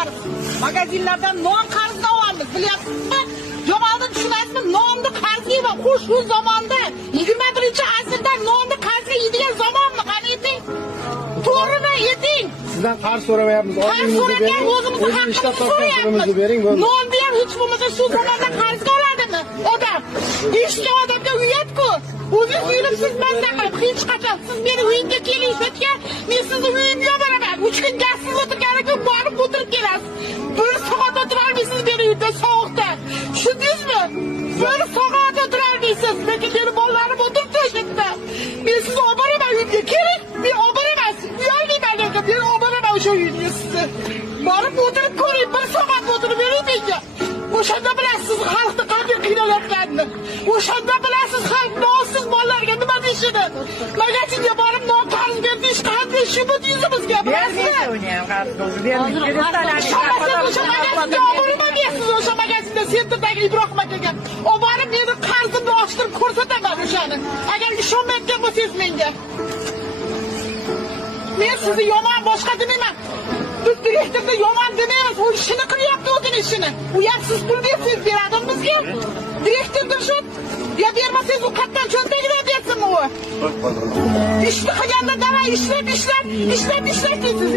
qarz. Magazinlardan non qarzni olamiz, bilyapsizmi? Jamoatni tushunasizmi? Nonni qarzga va shu zamonda 21-asrda nonni qarzga yeydigan zamonmi? Qani ayting. To'g'rimi ayting? Sizdan qarz so'ramayapmiz. O'zingizni bering. O'zingiz ishlab topgan pulimizni bering. Nonni ham hech bo'lmasa shu zamonda qarzga oladimi? Odam. Ishga odamga uyat-ku. O'zingiz uyilibsiz mazza qilib, hech qachon siz meni uyimga keling ishlatgan, men sizni uyimga boraman. 3 kun gazsiz o'tirganiga borib o'tirib kelasiz. 1 soat o'tirolmaysiz meni uyda sovuqda. Tushundingizmi? 1 soat o'tirolmaysiz. Lekin meni bolalarim o'tiribdi o'sha yerda. Men sizni olib boraman uyimga. Keling, men olib boraman. Uyolmayman lekin men olib boraman o'sha uyimga sizni. Borib o'tirib ko'ring, 1 soat o'tirib bering menga. O'shanda bilasiz xalqni qanday qiynalayotganini. O'shanda bilasiz xalq nonsiz bolalarga nima deyishini. Magazinga borib non qarz berdish qanday shuni yuzimizga bilasizmi? O'sha magazinda sentrdagi Ibrohim akaga olib borib meni qarzimni ochtirib ko'rsataman o'shani. Agar ishonmayotgan bo'lsangiz menga. Men sizni yomon boshqa demayman. Biz direktorni yomon demaymiz, u ishini qilyapti o'zini ishini. U ham siz pul bersangiz beradimi bizga? Direktordir shu. Ya bermasangiz u qatdan cho'ntagidan bersinmi u? Ishni qilganda davay ishlab deysiz.